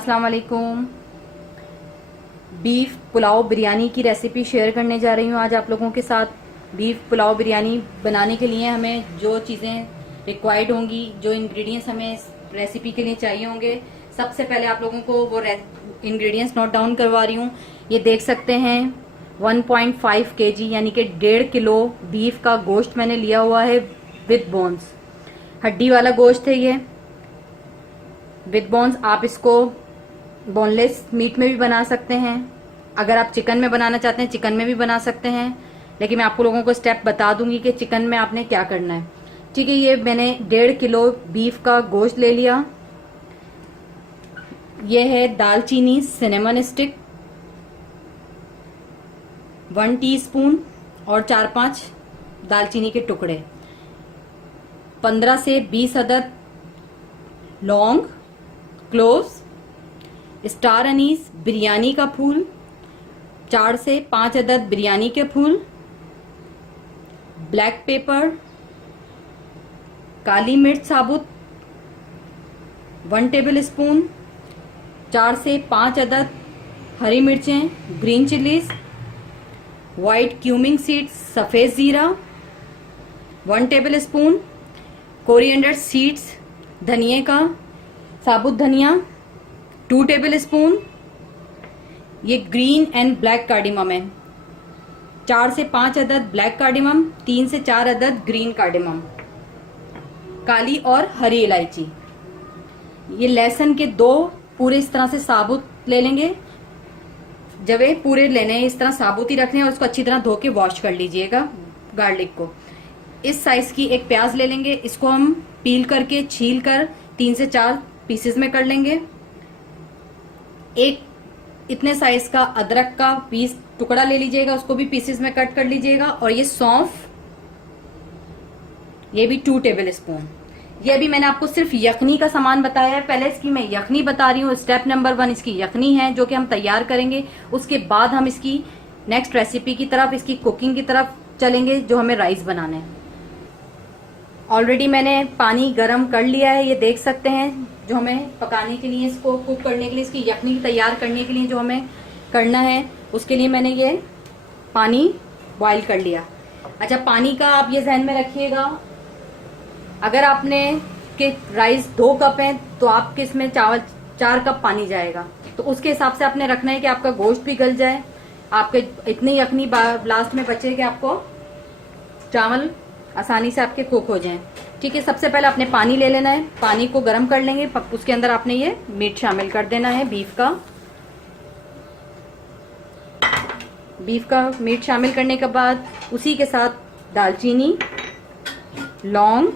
अस्सलाम वालेकुम। बीफ पुलाव बिरयानी की रेसिपी शेयर करने जा रही हूँ आज आप लोगों के साथ। बीफ पुलाव बिरयानी बनाने के लिए हमें जो चीज़ें रिक्वायर्ड होंगी, जो इंग्रेडिएंट्स हमें रेसिपी के लिए चाहिए होंगे, सबसे पहले आप लोगों को वो इंग्रेडिएंट्स नोट डाउन करवा रही हूँ। ये देख सकते हैं 1.5 kg यानी कि 1.5 किलो बीफ का गोश्त मैंने लिया हुआ है विद बोन्स। हड्डी वाला गोश्त है ये विद बोन्स। आप इसको बोनलेस मीट में भी बना सकते हैं। अगर आप चिकन में बनाना चाहते हैं चिकन में भी बना सकते हैं, लेकिन मैं आपको लोगों को स्टेप बता दूंगी कि चिकन में आपने क्या करना है। ठीक है, ये मैंने 1.5 किलो बीफ का गोश्त ले लिया। ये है दालचीनी सिनेमन स्टिक 1 टीस्पून और 4-5 दालचीनी के टुकड़े, 15 से 20 अदद लौंग, क्लोव्स, स्टार अनीस बिरयानी का फूल, 4 से 5 अदद बिरयानी के फूल, ब्लैक पेपर, काली मिर्च साबुत 1 टेबल स्पून, 4 से 5 अदद हरी मिर्चें green chillies, white cumin seeds सफेद जीरा 1 टेबल स्पून, कोरिएंडर सीड्स धनिए का साबुत धनिया 2 टेबल स्पून। ये ग्रीन एंड ब्लैक कार्डिमम है, 4 से 5 अदद ब्लैक कार्डिमम, 3 से 4 अदद ग्रीन कार्डिमम, काली और हरी इलायची। ये लहसुन के 2 पूरे इस तरह से साबुत ले लेंगे। जब ये पूरे लेने हैं इस तरह साबुत ही रखने हैं और उसको अच्छी तरह धो के वॉश कर लीजिएगा। गार्लिक को इस साइज की एक प्याज ले लेंगे, इसको हम पील करके छील कर 3 से 4 पीसेस में कर लेंगे। एक इतने साइज का अदरक का पीस टुकड़ा ले लीजिएगा, उसको भी पीसेस में कट कर लीजिएगा। और ये सौंफ, ये भी 2 टेबल स्पून। ये भी मैंने आपको सिर्फ यखनी का सामान बताया है। पहले इसकी मैं यखनी बता रही हूँ। स्टेप नंबर 1 इसकी यखनी है जो कि हम तैयार करेंगे। उसके बाद हम इसकी नेक्स्ट रेसिपी की तरफ, इसकी कुकिंग की तरफ चलेंगे जो हमें राइस बनाने हैं। ऑलरेडी मैंने पानी गर्म कर लिया है, ये देख सकते हैं। जो हमें पकाने के लिए, इसको कुक करने के लिए, इसकी यखनी तैयार करने के लिए जो हमें करना है, उसके लिए मैंने ये पानी बॉईल कर लिया। अच्छा, पानी का आप ये ध्यान में रखिएगा, अगर आपने के राइस 2 कप है तो आपके इसमें चावल 4 कप पानी जाएगा। तो उसके हिसाब से आपने रखना है कि आपका गोश्त भी गल जाए, आपके इतनी यखनी लास्ट में बचे कि आपको चावल आसानी से आपके कुक हो जाएं। ठीक है, सबसे पहले आपने पानी ले लेना है, पानी को गर्म कर लेंगे। उसके अंदर आपने ये मीट शामिल कर देना है, बीफ का मीट शामिल करने के बाद उसी के साथ दालचीनी, लौंग,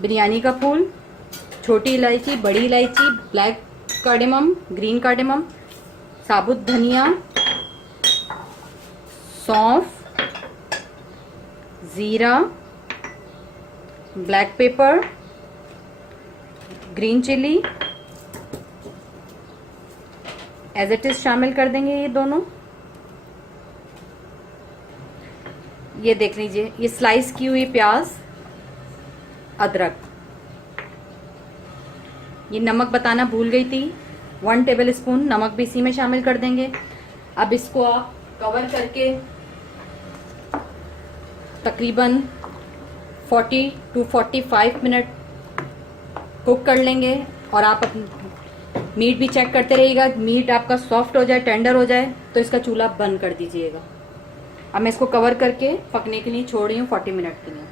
बिरयानी का फूल, छोटी इलायची, बड़ी इलायची, ब्लैक कार्डेमम, ग्रीन कार्डेमम, साबुत धनिया, सौंफ, जीरा, black pepper, green chilli as it is शामिल कर देंगे ये दोनों। ये देख लीजिए, ये स्लाइस की हुई प्याज, अदरक। ये नमक बताना भूल गई थी, 1 टेबल स्पून नमक भी इसी में शामिल कर देंगे। अब इसको आप कवर करके तकरीबन 40 to 45 मिनट कुक कर लेंगे। और आप मीट भी चेक करते रहिएगा, मीट आपका सॉफ्ट हो जाए, टेंडर हो जाए तो इसका चूल्हा बंद कर दीजिएगा। अब मैं इसको कवर करके पकने के लिए छोड़ रही हूँ 40 मिनट के लिए।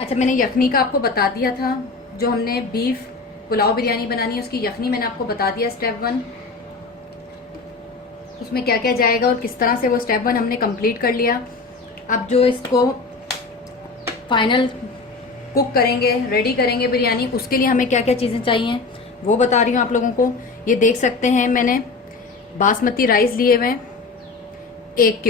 अच्छा, मैंने यखनी का आपको बता दिया था। जो हमने बीफ पुलाव बिरयानी बनानी है उसकी यखनी मैंने आपको बता दिया स्टेप 1, उसमें क्या क्या जाएगा और किस तरह से, वो स्टेप 1 हमने कंप्लीट कर लिया। अब जो इसको फाइनल कुक करेंगे, रेडी करेंगे बिरयानी, उसके लिए हमें क्या क्या चीज़ें चाहिए वो बता रही हूँ आप लोगों को। ये देख सकते हैं मैंने बासमती राइस लिए हुए 1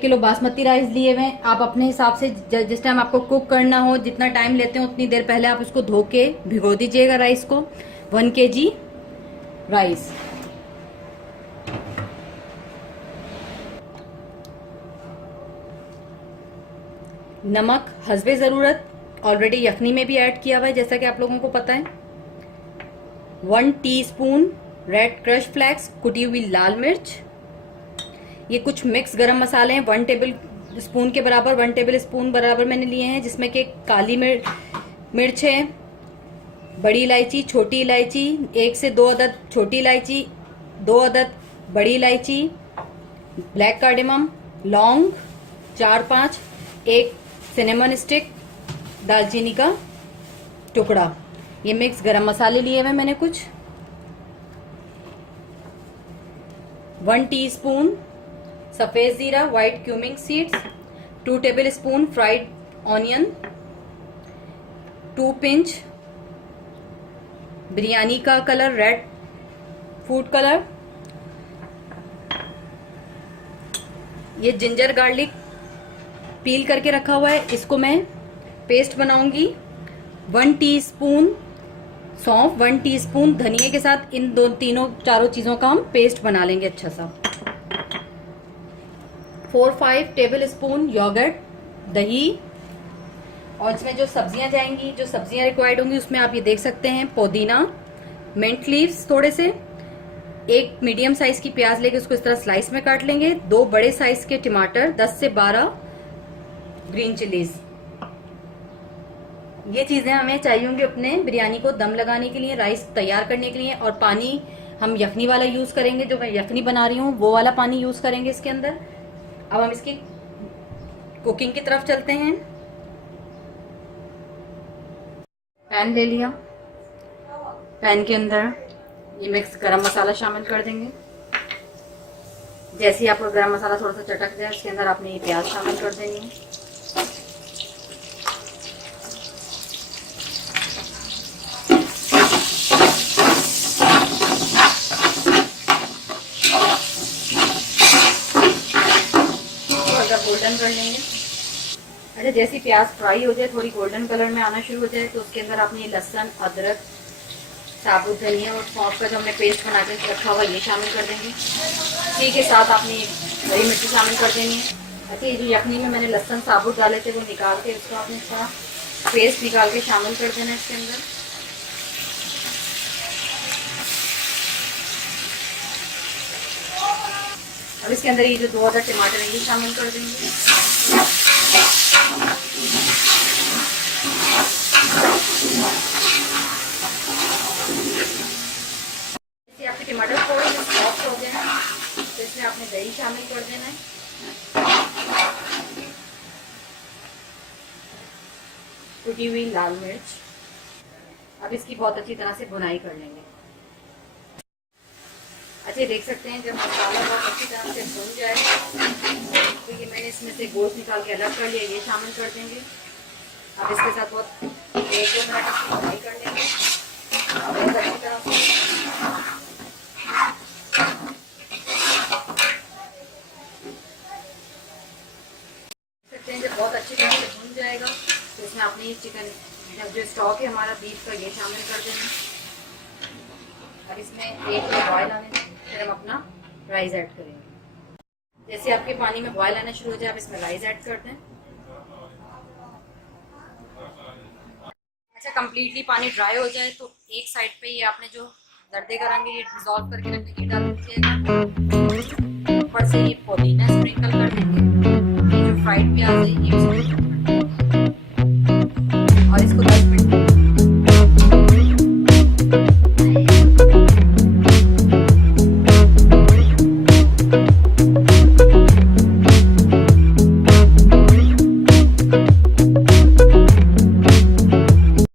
किलो बासमती राइस लिए हुए। आप अपने हिसाब से जिस टाइम आपको कुक करना हो, जितना टाइम लेते हो उतनी देर पहले आप उसको धो के भिगो दीजिएगा राइस को। 1 kg राइस। नमक हस्बे ज़रूरत, ऑलरेडी यखनी में भी ऐड किया हुआ है जैसा कि आप लोगों को पता है। 1 टीस्पून रेड क्रश फ्लेक्स, कुटी हुई लाल मिर्च। ये कुछ मिक्स गरम मसाले हैं, 1 टेबल स्पून के बराबर, 1 टेबल स्पून बराबर मैंने लिए हैं, जिसमें कि काली मिर्च है, बड़ी इलायची, छोटी इलायची, 1 से 2 अदद छोटी इलायची, 2 अदद बड़ी इलायची, ब्लैक कार्डेमम, लौंग 4-5, 1 सिनेमन स्टिक, दालचीनी का टुकड़ा। ये मिक्स गरम मसाले लिए हुए मैंने कुछ। 1 टीस्पून सफेद जीरा, white cumin seeds, 2 tablespoon fried onion, 2 pinch biryani का कलर, रेड फूड कलर। ये जिंजर गार्लिक पील करके रखा हुआ है, इसको मैं पेस्ट बनाऊंगी। 1 टीस्पून सौंफ, 1 टीस्पून धनिया के साथ इन चारों चीजों का हम पेस्ट बना लेंगे अच्छा सा। 4-5 टेबल स्पून योगर्ट, दही। और इसमें जो सब्जियां जाएंगी, जो सब्जियां रिक्वायर्ड होंगी, उसमें आप ये देख सकते हैं पुदीना, मिंट लीव्स थोड़े से, 1 मीडियम साइज की प्याज लेके उसको इस तरह स्लाइस में काट लेंगे, 2 बड़े साइज के टमाटर, 10 से 12 ग्रीन चिलीज। ये चीजें हमें चाहिए होंगी अपने बिरयानी को दम लगाने के लिए, राइस तैयार करने के लिए। और पानी हम यखनी वाला यूज करेंगे, जो मैं यखनी बना रही हूँ वो वाला पानी यूज करेंगे इसके अंदर। अब हम इसकी कुकिंग की तरफ चलते हैं। पैन ले लिया, पैन के अंदर ये मिक्स गरम मसाला शामिल कर देंगे। जैसे ही आपको गरम मसाला थोड़ा सा चटक जाए, उसके अंदर आपने ये प्याज शामिल कर देनी है। गोल्डन कर लेंगे। अच्छा, जैसी प्याज फ्राई हो जाए, थोड़ी गोल्डन कलर में आना शुरू हो जाए, तो उसके अंदर आपने लहसुन, अदरक, साबुत धनिया और सौंफ का जो हमने पेस्ट बना के रखा हुआ ये शामिल कर देंगे। इसी के साथ आपने हरी मिर्ची शामिल कर देनी है। अच्छा, ये जो यखनी में मैंने लहसुन साबुत डाले थे वो निकाल के इसको आपने इसका पेस्ट निकाल के शामिल कर देना है इसके अंदर। अब इसके अंदर ये जो 2 अदर टमाटर है ये शामिल कर देंगे। जैसे आपके टमाटर थोड़े से सॉफ्ट हो जाए तो इसमें आपने दही शामिल कर देना है। कुटी हुई लाल मिर्च। अब इसकी बहुत अच्छी तरह से भुनाई कर लेंगे। अच्छा, देख सकते हैं जब मसाला बहुत अच्छी तरह से भून जाए तो ये मैंने इसमें से गोश्त निकाल के अलग कर लिया, ये शामिल कर देंगे। अब इसके साथ बहुत 1-2 मिनट इसकी भुनाई कर लेंगे बहुत अच्छी तरह से। सकते हैं जब बहुत अच्छी तरह से भून जाएगा तो इसमें आपने ये चिकन जो स्टॉक है हमारा बीफ का ये शामिल कर देना। अब इसमें 1 बॉयल आने दें, फिर हम अपना राइस ऐड करेंगे। जैसे आपके पानी में बॉयल आना शुरू हो जाए, आप इसमें राइस ऐड कर दें। अच्छा, कंप्लीटली पानी ड्राई हो जाए तो एक साइड पे ये आपने जो दर्दे कराएंगे ये डिजोल्व करके रखने की डाल दीजिएगा। ऊपर से ये पुदीना स्प्रिंकल कर देंगे। ये जो फ्राइड प्याज है ये